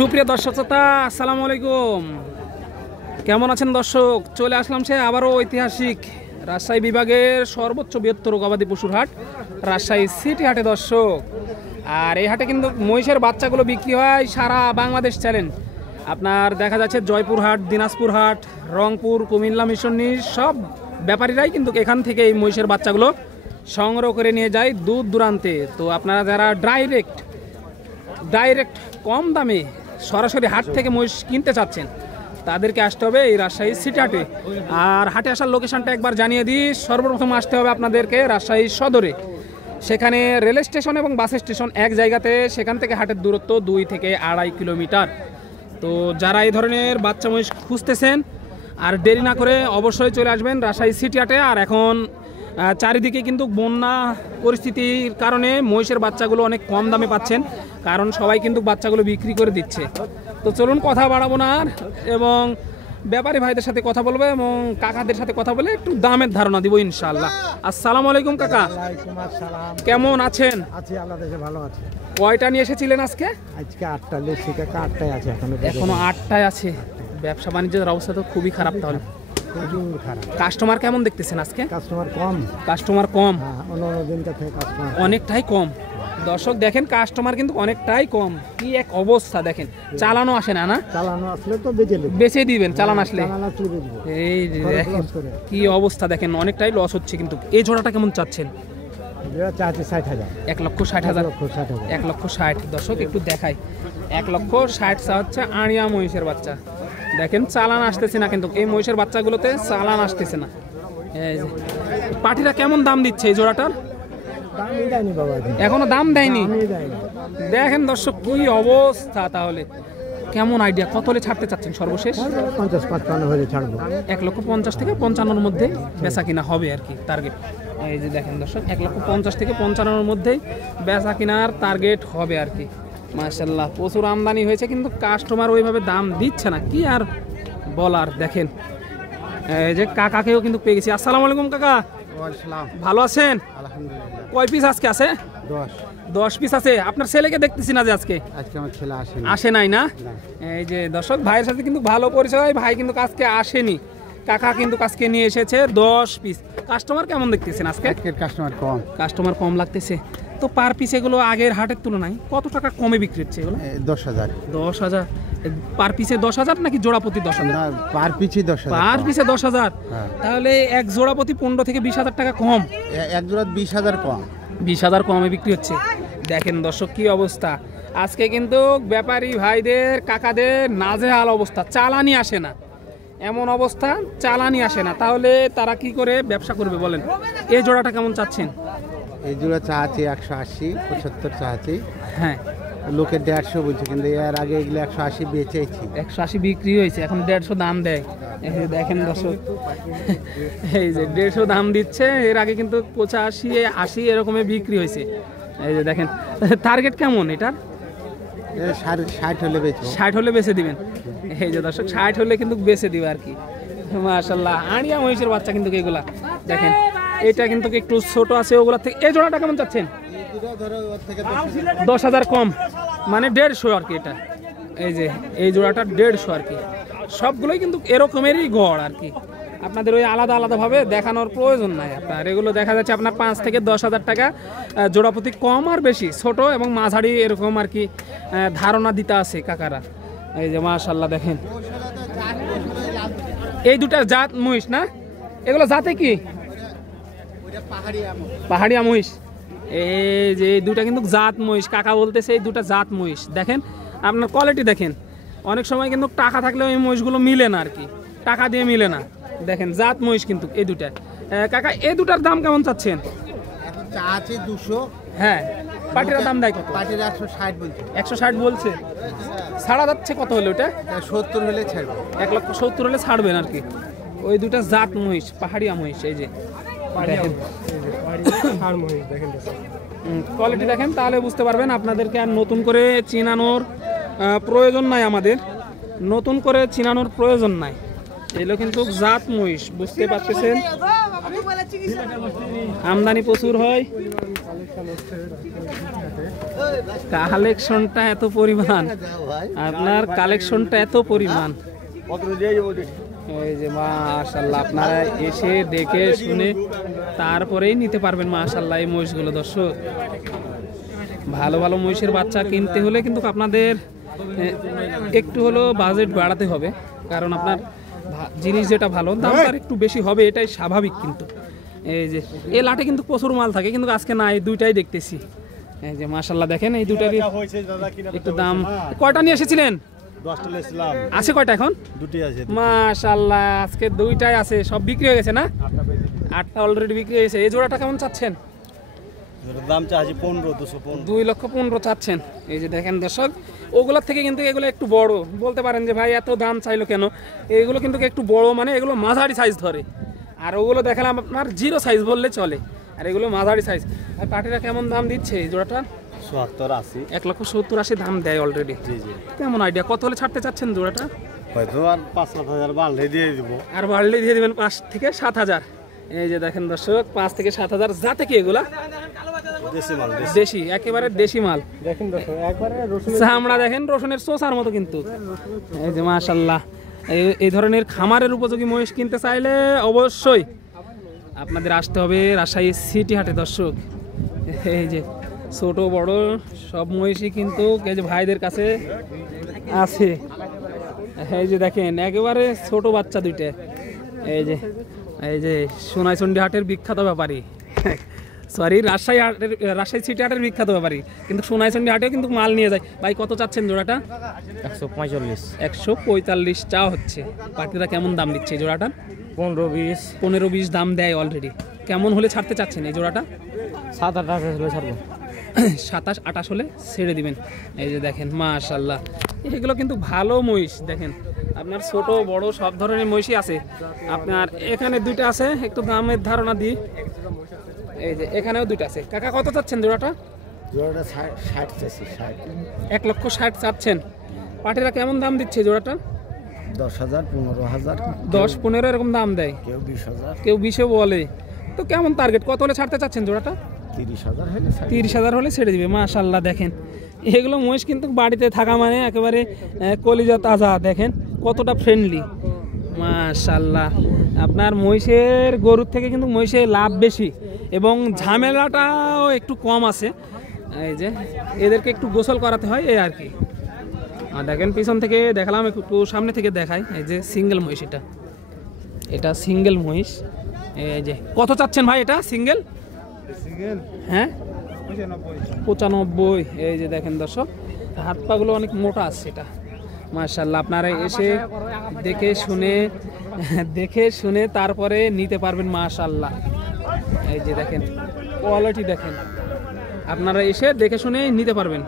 সুপ্রিয় দর্শক শ্রোতা, আসসালামু আলাইকুম। কেমন আছেন দর্শক? চলে আসলাম সে আবারও ঐতিহাসিক রাজশাহী বিভাগের সর্বোচ্চ বৃহত্তর গবাদি পশুর হাট রাজশাহী সিটি হাটে দর্শক। আর এই হাটে কিন্তু মহিষের বাচ্চাগুলো বিক্রি হয় সারা বাংলাদেশ চ্যালেঞ্জ। আপনার দেখা যাচ্ছে জয়পুরহাট, দিনাজপুরহাট, রংপুর, কুমিল্লা, মিশনী সব ব্যাপারীরাই কিন্তু এখান থেকে এই মহিষের বাচ্চাগুলো সংগ্রহ করে নিয়ে যায় দূর দূরান্তে। তো আপনারা যারা ডাইরেক্ট কম দামে সরাসরি হাট থেকে মহিষ কিনতে চাচ্ছেন তাদেরকে আসতে হবে এই রাজশাহী সিটি হাটে। আর হাটে আসার লোকেশনটা একবার জানিয়ে দিই। সর্বপ্রথম আসতে হবে আপনাদেরকে রাজশাহী সদরে। সেখানে রেল স্টেশন এবং বাস স্টেশন এক জায়গাতে, সেখান থেকে হাটের দূরত্ব 2 থেকে 2.5 কিলোমিটার। তো যারা এই ধরনের বাচ্চা মহিষ খুঁজতেছেন আর দেরি না করে অবশ্যই চলে আসবেন রাজশাহী সিটি হাটে। আর এখন চারিদিকে কিন্তু বন্যা পরিস্থিতির কারণে মহিষের বাচ্চাগুলো অনেক কম দামে পাচ্ছেন, কারণ সবাই কিন্তু বাচ্চাগুলো বিক্রি করে দিচ্ছে। তো চলুন কথা বাড়াবো না আর, এবং ব্যাপারী ভাইদের সাথে কথা বলবো এবং কাকাদের সাথে কথা বলে একটু দামের ধারণা দিব ইনশাআল্লাহ। আসসালামু আলাইকুম কাকা, কেমন আছেন? আছি, আল্লাহ দেখে ভালো আছে। কয়টা নিয়ে এসেছিলেন আজকে? আজকে 8টা, লেখছি কাকা 8টায় আছে, এখনো 8টায় আছে। ব্যবসা বাণিজ্যের অবস্থা তো খুবই খারাপ। তাহলে কাস্টমার কেমন দেখতেছেন আজকে? কাস্টমার কম, অনেকটাই কম দর্শক। দেখেন কাস্টমার কিন্তু অনেকটাই কম। কি এক অবস্থা দেখেন, চালানো আসে না। চালানো আসলে তো বেচে দিবেন, চালান আসলে। এই দেখেন কি অবস্থা দেখেন, অনেকটাই লস হচ্ছে। কিন্তু এই জোড়াটা কেমন চাচ্ছেন? 1,60,000। 1,60,000 দর্শক একটু দেখাই। 1,60,000 চা হচ্ছে আড়িয়া মহিষের বাচ্চা। দেখেন চালান আসতেছে না, কিন্তু এই মহিষের বাচ্চাগুলোতে চালান আসতেছে না। পাটিরা কেমন দাম দিচ্ছে এই জোড়াটার? এখনো দাম দেয়নি। দেখেন দর্শক কি অবস্থা। তাহলে কেমন আইডিয়া, কত হলে ছাড়তে চাচ্ছেন সর্বশেষ? 50-55 হলে ছাড়বো। 1,50,000 থেকে 55-র মধ্যে বেচা কিনা হবে আর কি টার্গেট। এই যে দেখেন দর্শক, 1,50,000 থেকে 55-র মধ্যেই বেচা কিনার টার্গেট হবে আর কি। মাশাআল্লাহ প্রচুর আমদানি হয়েছে, কিন্তু কাস্টমার ওইভাবে দাম দিচ্ছে না, কি আর বলার। দেখেন এই যে কাকাকেও কিন্তু পেয়ে গেছি। আসসালামু আলাইকুম কাকা, ভালো আছেন? আলহামদুলিল্লাহ। কয় পিস আজকে আছে? 10 পিস আছে। আপনার ছেলেকে দেখতেছি না যে আজকে আমার ছেলে আসে নাই না? এই যে দর্শক, ভাইয়ের সাথে কিন্তু ভালো পরিচয়। ভাই কিন্তু আজকে আসেনি, কাকা কিন্তু আজকে নিয়ে এসেছে 10 পিস। কাস্টমার কেমন দেখতেছেন আজকে? কাস্টমার কম লাগতেছে। তো পার পিস এগুলো আগের হাটের তুলনায় কত টাকা কমে বিক্রি হচ্ছে এগুলো? 10,000। 10,000 পার পিসে 10,000 নাকি জোড়াপতি 10,000? পার পিছে 10,000। পার পিসে 10,000। তাহলে এক জোড়াপতি 15 থেকে 20,000 টাকা কম। এক জোড়া 20,000 কম। 20,000 কমে বিক্রি হচ্ছে। দেখেন দর্শক কি অবস্থা আজকে। কিন্তু ব্যাপারী ভাইদের, কাকাদের নাজেহাল অবস্থা, চালানি আসে না। এমন অবস্থা, চালানি আসে না। তাহলে তারা কি করে ব্যবসা করবে বলেন? এই জোড়াটা কেমন চাচ্ছেন? এই জোড়া চাচ্ছি 180-75 চাচ্ছি। হ্যাঁ, লোকের 150 বলছে, কিন্তু এর আগে এগুলো 180 বেচেছি। 180 বিক্রি হয়েছে, এখন 150 দাম দেয়। দেখেন দর্শক, এই যে 150 দাম দিচ্ছে। এর আগে কিন্তু 85-80 এরকমই বিক্রি হয়েছে। এই যে দেখেন টার্গেট কেমন এটার? 60 হলে বেচবো। 60 হলে বেচে দিবেন। এই যে দর্শক 60 হলে কিন্তু বেচে দিবে আর কি। মাশাআল্লাহ আড়িয়া মহিষের বাচ্চা কিন্তু এগুলা। দেখেন এটা কিন্তু একটু ছোট আছে ওগুলা থেকে। এই জোড়াটা কেমন চাচ্ছেন? 10,000 কম, মানে 150 আর কি এটা। এই যে এই জোড়াটা 150 আর কি। সবগুলোই কিন্তু এরকমেরই গড় আর কি। আপনাদের ওই আলাদা আলাদাভাবে দেখানোর প্রয়োজন নাই। আপনার এগুলো দেখা যাচ্ছে আপনার 5 থেকে 10,000 টাকা জোড়াপতি, কম আর বেশি, ছোট এবং মাঝারি এরকম আর কি ধারণা দিতে আছে কাকারা। এই যে মাশাআল্লাহ দেখেন এই দুটা জাত মহিষ না? এগুলো জাতে কি? পাহাড়িয়া মহিষ। এই যে এই দুটা কিন্তু জাত মহিষ, কাকা বলতেছে এই দুটা জাত মহিষ। দেখেন আপনার কোয়ালিটি দেখেন। অনেক সময় কিন্তু টাকা থাকলেও এই মহিষগুলো মিলে না আর কি, টাকা দিয়ে মিলে না। দেখেন জাত মহিষ কিন্তু এই দুটা। কাকা এই দুটার দাম কেমন চাচ্ছেন? চাচ্ছি 200। হ্যাঁ, পাটির দাম দেয় কত? পাটির 160 বলছে। 160 বলছে। ছাড়া যাচ্ছে কত হলে ওটা? 70 হলে ছাড়বে। 1,70,000 হলে ছাড়বেন আর কি। ওই দুটা জাত মহিষ, পাহাড়িয়া মহিষ। এই যে দেখেন কোয়ালিটি দেখেন, তাহলে বুঝতে পারবেন। আপনাদেরকে আর নতুন করে চিনানোর প্রয়োজন নাই, আমাদের নতুন করে চিনানোর প্রয়োজন নাই। এগুলো কিন্তু জাত মহিষ, বুঝতে পারতেছেন। আমদানি প্রচুর হয়, কালেকশনটা এত পরিমাণ, আপনার কালেকশনটা এত পরিমাণ, এই যে মাশাআল্লাহ আপনারা এসে দেখে শুনে তারপরেই নিতে পারবেন মাশাআল্লাহ এই মহিষগুলো। দর্শক, ভালো ভালো মহিষের বাচ্চা কিনতে হলে কিন্তু আপনাদের একটু হলো বাজেট বাড়াতে হবে, কারণ আপনার জিনিস যেটা ভালো দাম তার একটু বেশি হবে, এটাই স্বাভাবিক। কিন্তু এই যে এই লাটে কিন্তু প্রচুর মাল থাকে, কিন্তু আজকে না, এই দুইটাই দেখতেছি। এই যে মাশাআল্লাহ দেখেন এই দুইটারই একটু দাম। কয়টা নিয়ে এসেছিলেন? 10টা নিয়েছিলাম। আছে কয়টা এখন? দুটি আছে। মাশাআল্লাহ আজকে দুইটাই আছে, সব বিক্রি হয়ে গেছে না? 8টা অলরেডি বিক্রি হয়ে গেছে। এই জোড়াটা কেমন চাচ্ছেন? দাম চাচ্ছি 15,215। 2,15,000 চাচ্ছেন। এই যে দেখেন দর্শক, ওগুলোর থেকে কিন্তু এগুলো একটু বড়। বলতে পারেন যে ভাই এত দাম চাইলো কেন, এগুলো কিন্তু একটু বড়, মানে এগুলো মাঝারি সাইজ ধরে। আর ওগুলো দেখালাম আপনার 0 সাইজ বললে চলে, আর এগুলো মাঝারি সাইজ। আর পাটিরা কেমন দাম দিচ্ছে এই জোড়াটা? 70-80। 1,70,80 দাম দেয় অলরেডি। জি জি। কেমন আইডিয়া, কত হলে ছাড়তে চাচ্ছেন জোড়াটা? হয়তো আর 5-7 হাজার বাড়লে দিয়ে দিব। আর বাড়লে দিয়ে দেবেন 5 থেকে 7 হাজার। এই যে দেখেন দর্শক, 5 থেকে 7 হাজার। যাতে কি এগুলা? দেশি মাল। দেশি, একেবারে দেশি মাল। দেখেন দর্শক, একবারে চামড়া দেখেন রসুনের চোষার মতো কিন্তু। এই যে মাশাআল্লাহ, এই ধরনের খামারের উপযোগী মহিষ কিনতে চাইলে অবশ্যই আপনাদের আসতে হবে রাজশাহী সিটি হাটে। দর্শক, এই যে ছোট বড় সব মহিষই কিন্তু এই যে ভাইদের কাছে আছে। এই যে দেখেন একেবারে ছোট বাচ্চা দুইটা। এই যে সোনাইচন্ডী হাটের বিখ্যাত ব্যাপারী, সরি রাজশাহী সিটি হাটের বিখ্যাত ব্যাপারী, কিন্তু সোনাইচন্ডী হাটেও কিন্তু মাল নিয়ে যায়। ভাই কত চাচ্ছেন জোড়াটা? 145। 145 চা হচ্ছে। পাখিরা কেমন দাম দিচ্ছে এই জোড়াটা? 15-20 দাম দেয় অলরেডি। কেমন হলে ছাড়তে চাচ্ছেন এই জোড়াটা? 7-8 হলে ছাড়বো। 27-28 হলে ছেড়ে দিবেন। এই যে দেখেন মাশাআল্লাহ, এগুলো কিন্তু ভালো মহিষ। দেখেন আপনার ছোট বড় সব ধরনের মহিষই আছে। আপনার এখানে দুইটা আছে, একটু দামের ধারণা দিই। এই যে এখানেও দুইটা আছে। কাকা কত চাচ্ছেন জোড়াটা? জোড়াটা 60 চাইছি। 1,60,000 চাচ্ছেন। পাটিরা কেমন দাম দিচ্ছে জোড়াটা? 10,000, 15,000, 10-15 এরকম দাম দেয়, কেউ 20,000, কেউ 20 বলে। তো কেমন টার্গেট, কত হলে ছাড়তে চাচ্ছেন জোড়াটা? 30,000 হলে 30,000 হলে ছেড়ে দিবে। মাশাআল্লাহ দেখেন এগুলো মহিষ কিন্তু বাড়িতে থাকা মানে একেবারে কলিজা তাজা। দেখেন কতটা ফ্রেন্ডলি মাশাআল্লাহ। আপনার মহিষের গরুর থেকে কিন্তু মহিষের লাভ বেশি এবং ঝামেলাটাও একটু কম আছে। এই যে এদেরকে একটু গোসল করাতে হয় এই আর কি। আর দেখেন পিছন থেকে দেখালাম, একটু সামনে থেকে দেখাই। এই যে সিঙ্গেল মহিষ, এটা সিঙ্গেল মহিষ। এই যে কত চাচ্ছেন ভাই এটা সিঙ্গেল? হ্যাঁ 95। এই যে দেখেন দর্শক, হাত পাগুলো অনেক মোটা আছে এটা মাশাআল্লাহ। আপনারা এসে দেখে শুনে তারপরে নিতে পারবেন মাশাআল্লাহ। এই যে দেখেন কোয়ালিটি দেখেন, আপনারা এসে দেখে শুনে নিতে পারবেন।